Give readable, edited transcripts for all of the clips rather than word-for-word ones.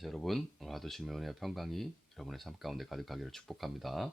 안녕하세요 여러분. 오늘 하도 실명의 평강이 여러분의 삶 가운데 가득하기를 축복합니다.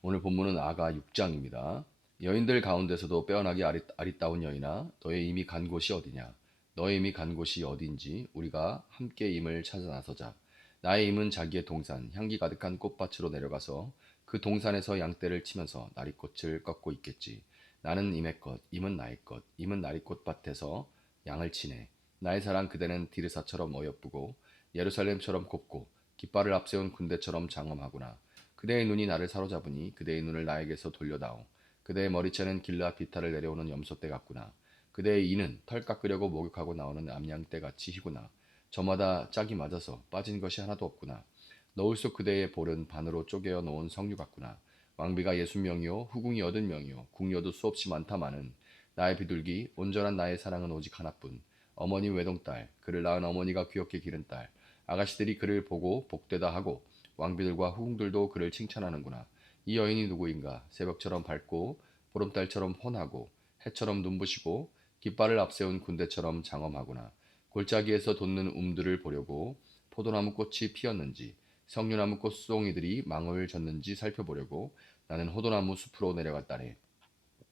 오늘 본문은 아가 6장입니다. 여인들 가운데서도 빼어나기 아리따운 여인아, 너의 이미 간 곳이 어디냐? 너의 이미 간 곳이 어딘지 우리가 함께 임을 찾아 나서자. 나의 임은 자기의 동산, 향기 가득한 꽃밭으로 내려가서 그 동산에서 양떼를 치면서 나리꽃을 꺾고 있겠지. 나는 임의 것, 임은 나의 것, 임은 나리꽃밭에서 양을 치네. 나의 사랑 그대는 디르사처럼 어여쁘고 예루살렘처럼 곱고 깃발을 앞세운 군대처럼 장엄하구나. 그대의 눈이 나를 사로잡으니 그대의 눈을 나에게서 돌려다오. 그대의 머리채는 길라 비탈을 내려오는 염소떼 같구나. 그대의 이는 털 깎으려고 목욕하고 나오는 암양떼 같이 희구나. 저마다 짝이 맞아서 빠진 것이 하나도 없구나. 너울 속 그대의 볼은 반으로 쪼개어 놓은 석류 같구나. 왕비가 60명이요 후궁이 80명이요 궁녀도 수없이 많다마는 나의 비둘기 온전한 나의 사랑은 오직 하나뿐. 어머니 외동딸 그를 낳은 어머니가 귀엽게 기른 딸 아가씨들이 그를 보고 복되다 하고 왕비들과 후궁들도 그를 칭찬하는구나. 이 여인이 누구인가? 새벽처럼 밝고 보름달처럼 훤하고 해처럼 눈부시고 깃발을 앞세운 군대처럼 장엄하구나. 골짜기에서 돋는 움들을 보려고 포도나무 꽃이 피었는지 석류나무 꽃송이들이 망을 졌는지 살펴보려고 나는 호도나무 숲으로 내려갔다네.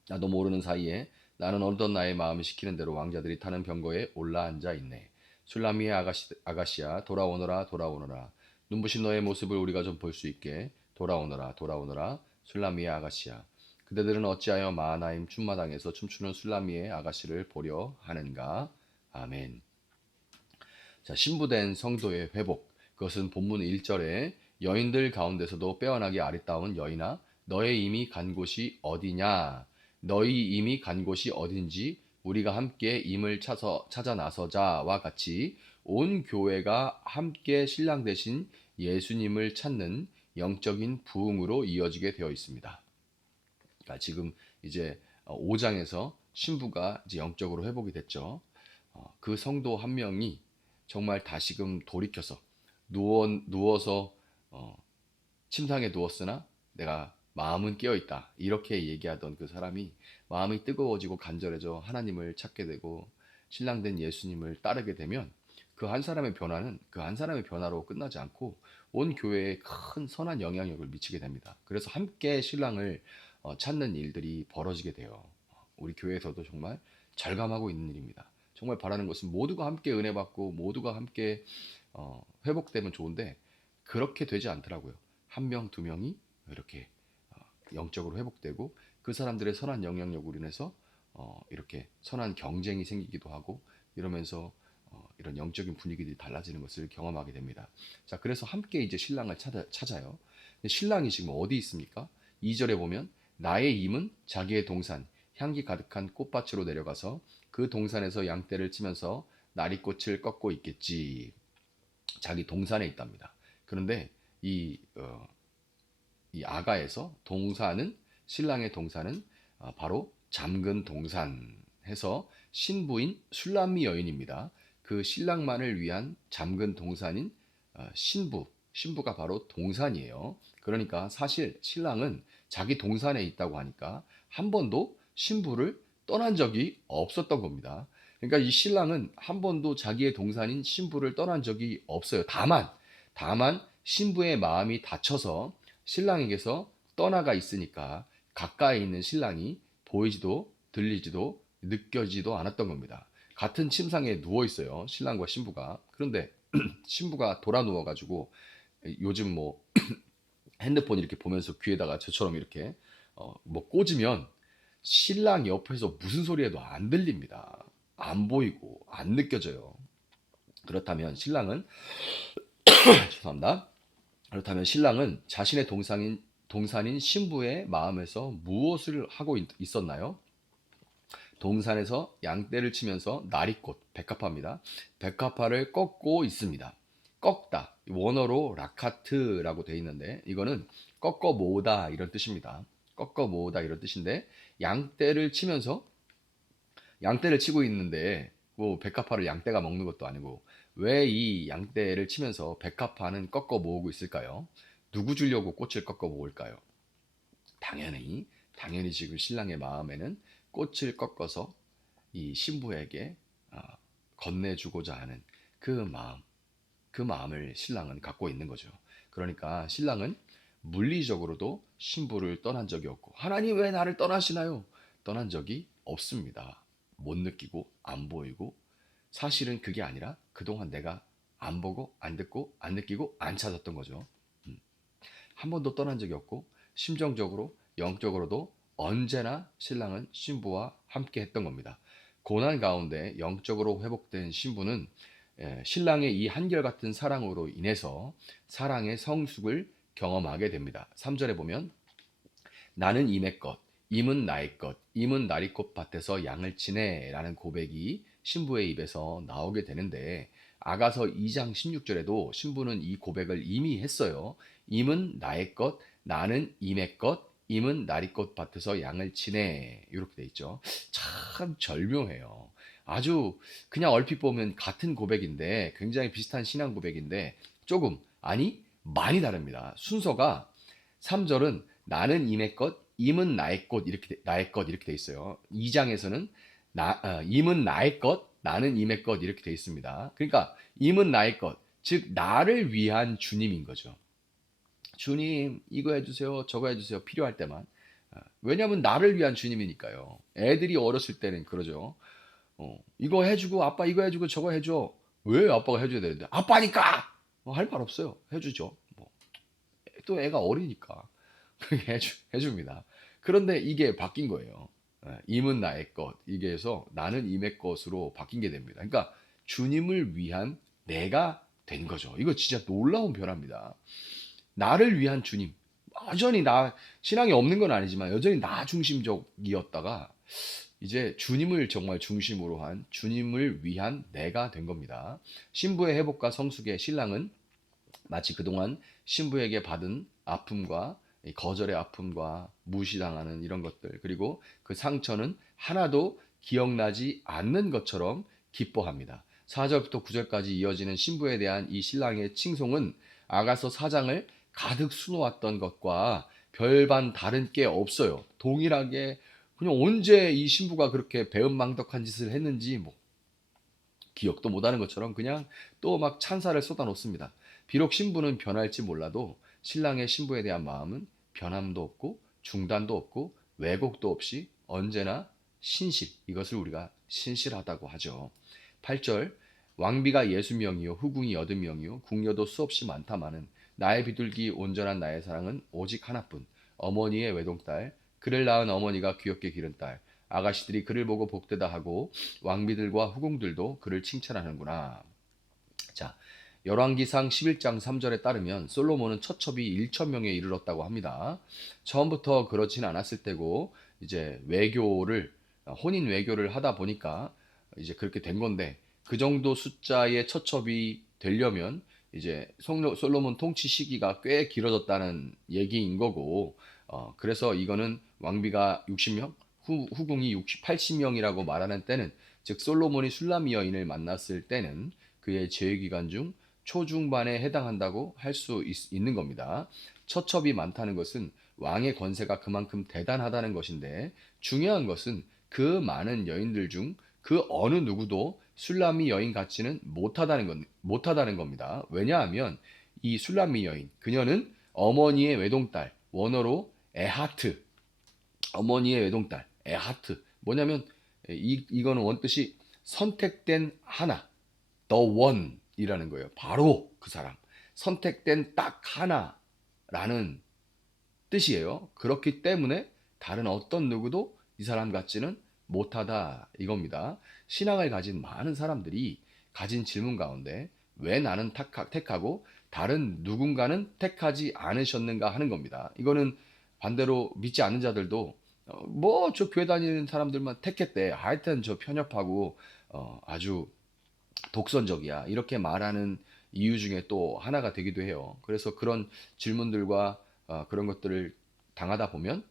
나도 모르는 사이에 나는 어느덧 나의 마음이 시키는 대로 왕자들이 타는 병거에 올라앉아 있네. 술라미의 아가씨야 돌아오너라 돌아오너라. 눈부신 너의 모습을 우리가 좀 볼 수 있게 돌아오너라 돌아오너라. 술라미의 아가씨야. 그대들은 어찌하여 마하나임 춤마당에서 춤추는 술라미의 아가씨를 보려 하는가. 아멘. 자, 신부된 성도의 회복. 그것은 본문 1절에 여인들 가운데서도 빼어나기 아리따운 여인아, 너의 이미 간 곳이 어디냐? 너희 이미 간 곳이 어딘지 우리가 함께 임을 찾아 나서자와 같이 온 교회가 함께 신랑 대신 예수님을 찾는 영적인 부흥으로 이어지게 되어 있습니다. 그러니까 지금 이제 5장에서 신부가 이제 영적으로 회복이 됐죠. 그 성도 한 명이 정말 다시금 돌이켜서 누워서 침상에 누웠으나 내가 마음은 깨어 있다 이렇게 얘기하던 그 사람이 마음이 뜨거워지고 간절해져 하나님을 찾게 되고 신랑된 예수님을 따르게 되면 그 한 사람의 변화는 그 한 사람의 변화로 끝나지 않고 온 교회에 큰 선한 영향력을 미치게 됩니다. 그래서 함께 신랑을 찾는 일들이 벌어지게 돼요. 우리 교회에서도 정말 절감하고 있는 일입니다. 정말 바라는 것은 모두가 함께 은혜 받고 모두가 함께 회복되면 좋은데 그렇게 되지 않더라고요. 한 명, 두 명이 이렇게 영적으로 회복되고 그 사람들의 선한 영향력으로 인해서 이렇게 선한 경쟁이 생기기도 하고 이러면서 이런 영적인 분위기들이 달라지는 것을 경험하게 됩니다. 자, 그래서 함께 이제 신랑을 찾아요. 근데 신랑이 지금 어디 있습니까? 2절에 보면 나의 임은 자기의 동산, 향기 가득한 꽃밭으로 내려가서 그 동산에서 양떼를 치면서 나리꽃을 꺾고 있겠지. 자기 동산에 있답니다. 그런데 이 아가에서 동산은 신랑의 동산은 바로 잠근 동산 해서 신부인 술람미 여인입니다. 그 신랑만을 위한 잠근 동산인 신부가 바로 동산이에요. 그러니까 사실 신랑은 자기 동산에 있다고 하니까 한 번도 신부를 떠난 적이 없었던 겁니다. 그러니까 이 신랑은 한 번도 자기의 동산인 신부를 떠난 적이 없어요. 다만 신부의 마음이 닫혀서 신랑에게서 떠나가 있으니까 가까이 있는 신랑이 보이지도 들리지도 느껴지도 않았던 겁니다. 같은 침상에 누워 있어요. 신랑과 신부가. 그런데 신부가 돌아 누워 가지고 요즘 뭐 핸드폰 이렇게 보면서 귀에다가 저처럼 이렇게 뭐 꽂으면 신랑 옆에서 무슨 소리 해도 안 들립니다. 안 보이고 안 느껴져요. 그렇다면 신랑은 죄송합니다. 그렇다면 신랑은 자신의 동산인 신부의 마음에서 무엇을 하고 있었나요? 동산에서 양떼를 치면서 나리꽃, 백합화입니다. 백합화를 꺾고 있습니다. 꺾다, 원어로 라카트라고 되어 있는데 이거는 꺾어 모으다 이런 뜻입니다. 꺾어 모으다 이런 뜻인데 양떼를 치고 있는데 뭐 백합화를 양떼가 먹는 것도 아니고 왜 이 양떼를 치면서 백합화는 꺾어 모으고 있을까요? 누구 주려고 꽃을 꺾어 모을까요? 당연히 지금 신랑의 마음에는 꽃을 꺾어서 이 신부에게 건네주고자 하는 그 마음, 그 마음을 신랑은 갖고 있는 거죠. 그러니까 신랑은 물리적으로도 신부를 떠난 적이 없고, 하나님 왜 나를 떠나시나요? 떠난 적이 없습니다. 못 느끼고 안 보이고, 사실은 그게 아니라 그동안 내가 안 보고 안 듣고 안 느끼고 안 찾았던 거죠. 음. 한 번도 떠난 적이 없고, 심정적으로 영적으로도 언제나 신랑은 신부와 함께 했던 겁니다. 고난 가운데 영적으로 회복된 신부는 신랑의 이 한결같은 사랑으로 인해서 사랑의 성숙을 경험하게 됩니다. 3절에 보면 나는 임의 것, 임은 나의 것, 임은 나리꽃 밭에서 양을 치네 라는 고백이 신부의 입에서 나오게 되는데, 아가서 2장 16절에도 신부는 이 고백을 이미 했어요. 임은 나의 것, 나는 임의 것, 임은 나리꽃 밭에서 양을 치네, 이렇게 돼 있죠. 참 절묘해요. 아주 그냥 얼핏 보면 같은 고백인데, 굉장히 비슷한 신앙 고백인데 조금, 아니 많이 다릅니다. 순서가 3절은 나는 임의 것, 임은 나의 것, 나의 것 이렇게 돼 있어요. 2장에서는 임은 나의 것, 나는 임의 것 이렇게 돼 있습니다. 그러니까 임은 나의 것, 즉 나를 위한 주님인 거죠. 주님 이거 해주세요, 저거 해주세요, 필요할 때만. 왜냐하면 나를 위한 주님이니까요. 애들이 어렸을 때는 그러죠. 이거 해주고 아빠 이거 해주고 저거 해줘. 왜 아빠가 해줘야 되는데? 아빠니까. 할 말 없어요. 해주죠. 또 애가 어리니까. 그렇게 해줍니다. 그런데 이게 바뀐 거예요. 임은 나의 것, 이게 해서 나는 임의 것으로 바뀐 게 됩니다. 그러니까 주님을 위한 내가 된 거죠. 이거 진짜 놀라운 변화입니다. 나를 위한 주님. 여전히 신앙이 없는 건 아니지만 여전히 나 중심적이었다가 이제 주님을 정말 중심으로 한, 주님을 위한 내가 된 겁니다. 신부의 회복과 성숙의 신랑은 마치 그동안 신부에게 받은 아픔과 거절의 아픔과 무시당하는 이런 것들, 그리고 그 상처는 하나도 기억나지 않는 것처럼 기뻐합니다. 4절부터 9절까지 이어지는 신부에 대한 이 신랑의 칭송은 아가서 4장을 가득 수놓았던 것과 별반 다른 게 없어요. 동일하게 그냥 언제 이 신부가 그렇게 배은망덕한 짓을 했는지 기억도 못하는 것처럼 그냥 또 막 찬사를 쏟아놓습니다. 비록 신부는 변할지 몰라도 신랑의 신부에 대한 마음은 변함도 없고 중단도 없고 왜곡도 없이 언제나 신실, 이것을 우리가 신실하다고 하죠. 8절 왕비가 60명이요 후궁이 80명이요 궁녀도 수없이 많다마는 나의 비둘기 온전한 나의 사랑은 오직 하나뿐, 어머니의 외동딸, 그를 낳은 어머니가 귀엽게 기른 딸, 아가씨들이 그를 보고 복되다 하고 왕비들과 후궁들도 그를 칭찬하는구나. 자, 열왕기상 11장 3절에 따르면 솔로몬은 처첩이 1,000명에 이르렀다고 합니다. 처음부터 그렇진 않았을 때고 이제 혼인 외교를 하다 보니까 이제 그렇게 된 건데, 그 정도 숫자의 처첩이 되려면 이제 솔로몬 통치 시기가 꽤 길어졌다는 얘기인 거고, 그래서 이거는 왕비가 60명, 후궁이 80명이라고 말하는 때는, 즉 솔로몬이 술람 여인을 만났을 때는 그의 재위 기간 중 초중반에 해당한다고 할 수 있는 겁니다. 처첩이 많다는 것은 왕의 권세가 그만큼 대단하다는 것인데, 중요한 것은 그 많은 여인들 중 그 어느 누구도 술람미 여인 같지는 못하다는 겁니다. 왜냐하면 이 술람미 여인, 그녀는 어머니의 외동딸, 원어로 에하트, 어머니의 외동딸 에하트, 뭐냐면 이거는 원뜻이 선택된 하나, the one이라는 거예요. 바로 그 사람, 선택된 딱 하나라는 뜻이에요. 그렇기 때문에 다른 어떤 누구도 이 사람 같지는 못하다, 이겁니다. 신앙을 가진 많은 사람들이 가진 질문 가운데 왜 나는 택하고 다른 누군가는 택하지 않으셨는가 하는 겁니다. 이거는 반대로 믿지 않는 자들도 저 교회 다니는 사람들만 택했대, 하여튼 저 편협하고 아주 독선적이야, 이렇게 말하는 이유 중에 또 하나가 되기도 해요. 그래서 그런 질문들과 그런 것들을 당하다 보면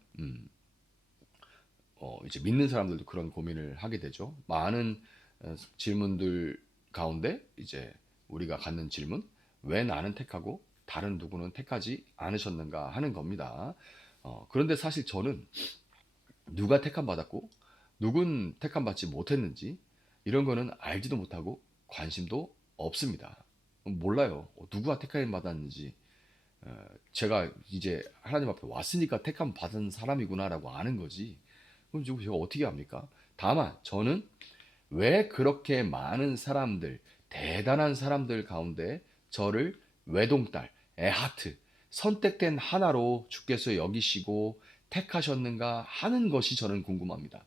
이제 믿는 사람들도 그런 고민을 하게 되죠. 많은 질문들 가운데 이제 우리가 갖는 질문, 왜 나는 택하고 다른 누구는 택하지 않으셨는가 하는 겁니다. 그런데 사실 저는 누가 택함 받았고 누군 택함 받지 못했는지 이런 거는 알지도 못하고 관심도 없습니다. 몰라요. 누가 택함 받았는지. 제가 이제 하나님 앞에 왔으니까 택함 받은 사람이구나라고 아는 거지. 그럼 지금 제가 어떻게 합니까? 다만 저는 왜 그렇게 많은 사람들, 대단한 사람들 가운데 저를 외동딸, 에하트, 선택된 하나로 주께서 여기시고 택하셨는가 하는 것이 저는 궁금합니다.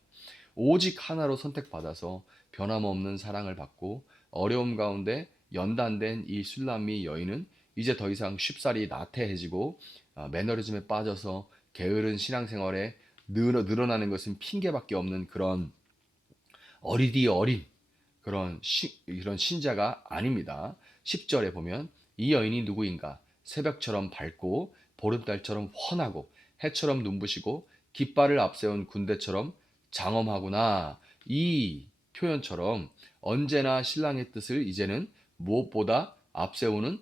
오직 하나로 선택받아서 변함없는 사랑을 받고 어려움 가운데 연단된 이 술람미 여인은 이제 더 이상 쉽사리 나태해지고 매너리즘에 빠져서 게으른 신앙생활에 늘어나는 것은 핑계밖에 없는 그런 어리디 어린 그런 신자가 아닙니다. 10절에 보면 이 여인이 누구인가? 새벽처럼 밝고 보름달처럼 환하고 해처럼 눈부시고 깃발을 앞세운 군대처럼 장엄하구나. 이 표현처럼 언제나 신랑의 뜻을 이제는 무엇보다 앞세우는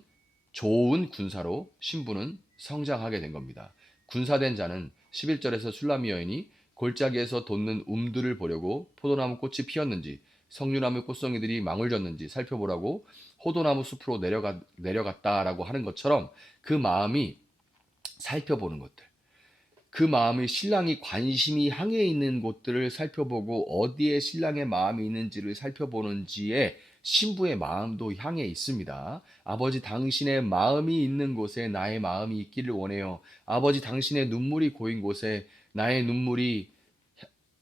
좋은 군사로 신부는 성장하게 된 겁니다. 군사된 자는 11절에서 술라미 여인이 골짜기에서 돋는 움들을 보려고 포도나무 꽃이 피었는지 석류나무 꽃송이들이 망울졌는지 살펴보라고 호도나무 숲으로 내려갔다라고 하는 것처럼 그 마음이 살펴보는 것들, 그 마음이 신랑이 관심이 향해 있는 곳들을 살펴보고 어디에 신랑의 마음이 있는지를 살펴보는지에 신부의 마음도 향해 있습니다. 아버지 당신의 마음이 있는 곳에 나의 마음이 있기를 원해요. 아버지 당신의 눈물이 고인 곳에 나의 눈물이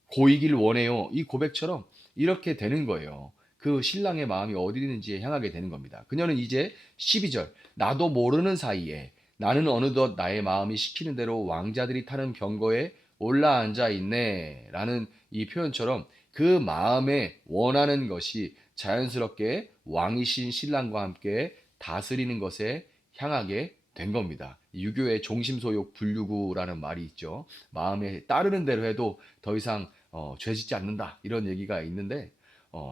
고이길 원해요. 이 고백처럼 이렇게 되는 거예요. 그 신랑의 마음이 어디 있는지에 향하게 되는 겁니다. 그녀는 이제 12절 나도 모르는 사이에 나는 어느덧 나의 마음이 시키는 대로 왕자들이 타는 병거에 올라앉아 있네 라는 이 표현처럼 그 마음에 원하는 것이 자연스럽게 왕이신 신랑과 함께 다스리는 것에 향하게 된 겁니다. 유교의 종심소욕 불유구라는 말이 있죠. 마음에 따르는 대로 해도 더 이상 죄 짓지 않는다 이런 얘기가 있는데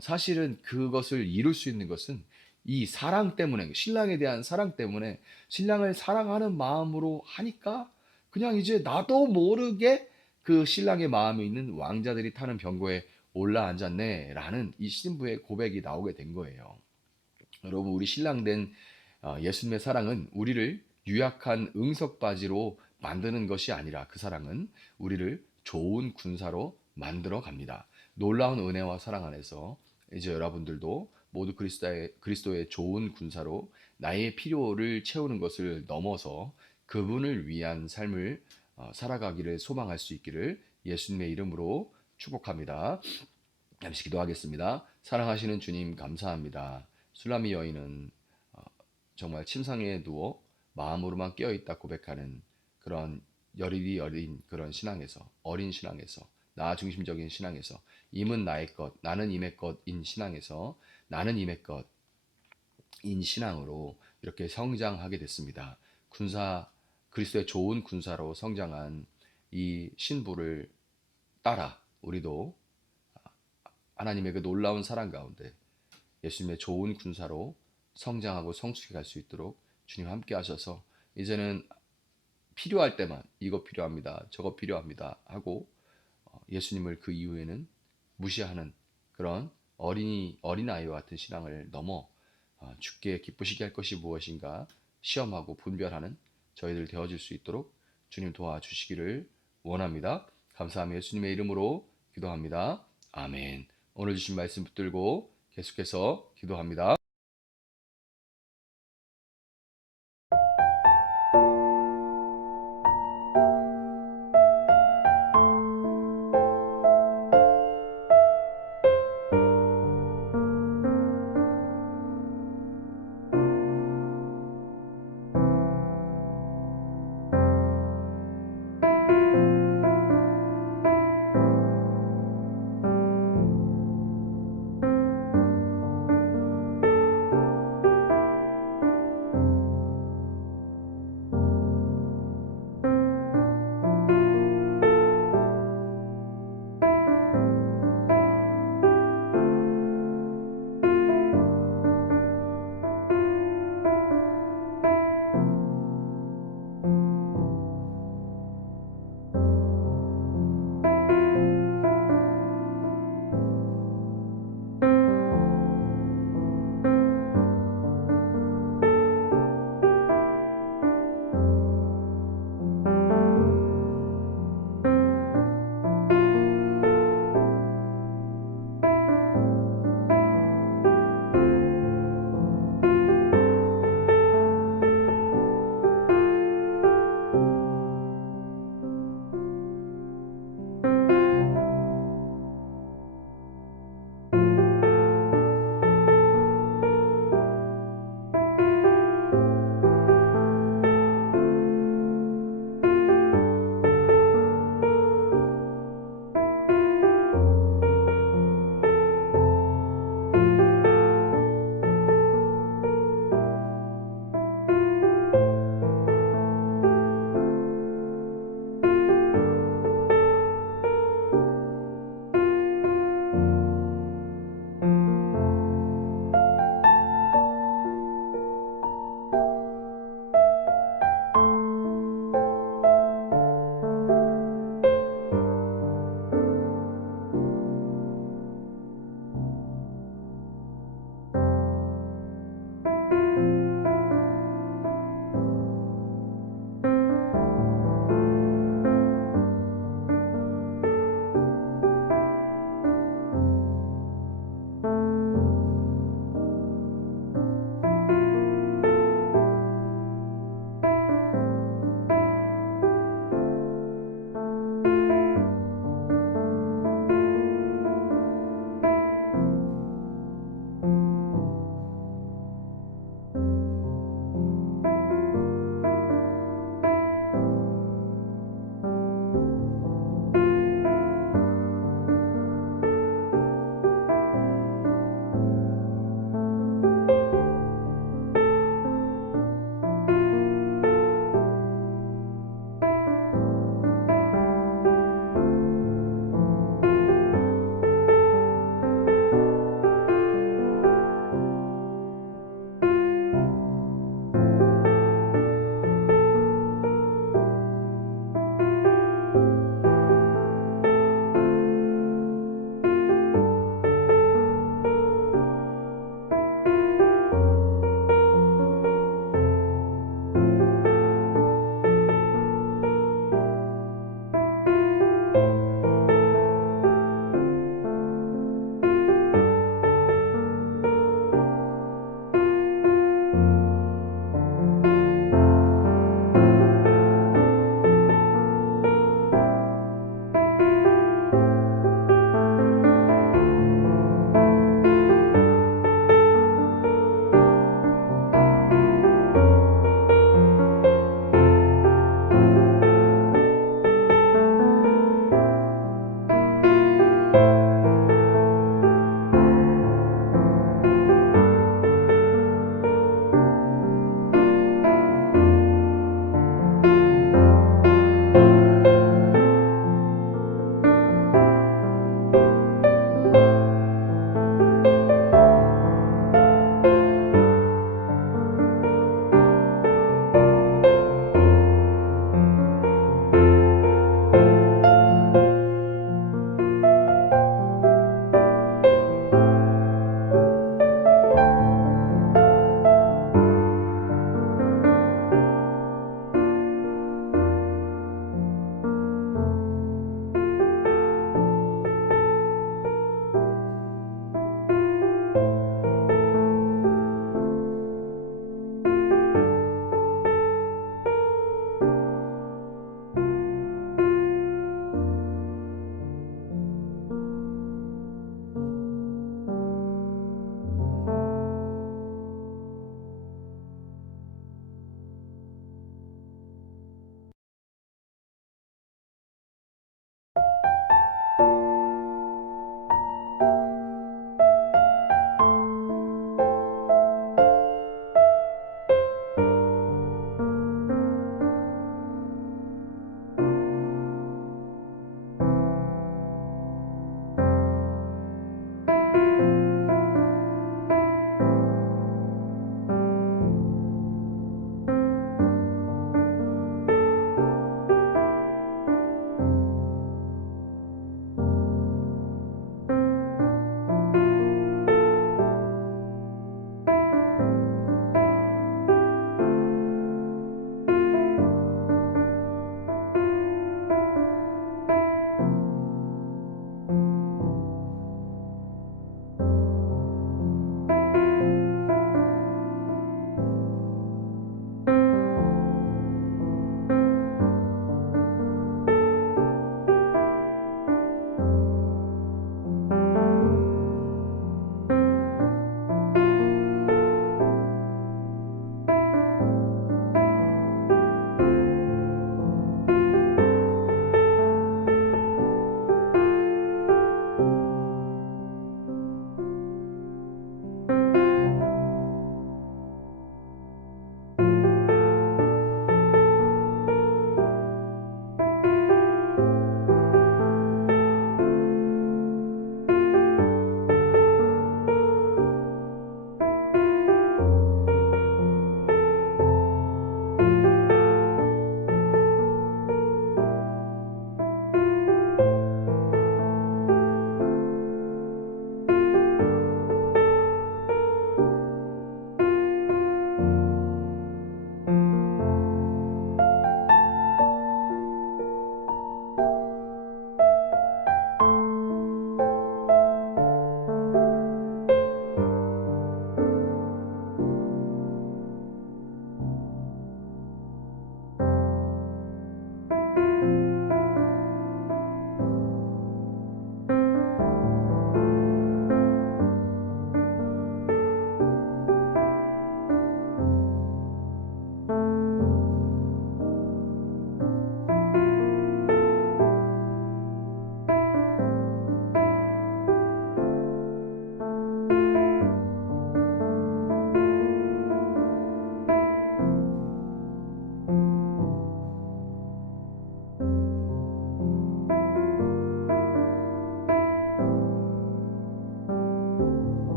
사실은 그것을 이룰 수 있는 것은 이 사랑 때문에 신랑에 대한 사랑 때문에 신랑을 사랑하는 마음으로 하니까 그냥 이제 나도 모르게 그 신랑의 마음에 있는 왕자들이 타는 병거에 올라앉았네 라는 이 신부의 고백이 나오게 된 거예요. 여러분 우리 신랑된 예수님의 사랑은 우리를 유약한 응석바지로 만드는 것이 아니라 그 사랑은 우리를 좋은 군사로 만들어 갑니다. 놀라운 은혜와 사랑 안에서 이제 여러분들도 모두 그리스도의 좋은 군사로 나의 필요를 채우는 것을 넘어서 그분을 위한 삶을 살아가기를 소망할 수 있기를 예수님의 이름으로 축복합니다. 잠시 기도하겠습니다. 사랑하시는 주님 감사합니다. 술라미 여인은 어, 정말 침상에 누워 마음으로만 깨어있다 고백하는 그런 여리디 어린 그런 신앙에서 어린 신앙에서 나 중심적인 신앙에서 임은 나의 것 나는 임의 것인 신앙에서 나는 임의 것인 신앙으로 이렇게 성장하게 됐습니다. 군사 그리스도의 좋은 군사로 성장한 이 신부를 따라 우리도 하나님의 그 놀라운 사랑 가운데 예수님의 좋은 군사로 성장하고 성숙해 갈 수 있도록 주님 함께 하셔서 이제는 필요할 때만 이거 필요합니다. 저거 필요합니다. 하고 예수님을 그 이후에는 무시하는 그런 어린아이와 같은 신앙을 넘어 주께 기쁘시게 할 것이 무엇인가 시험하고 분별하는 저희들 되어질 수 있도록 주님 도와주시기를 원합니다. 감사하며 예수님의 이름으로 기도합니다. 아멘. 오늘 주신 말씀 붙들고 계속해서 기도합니다.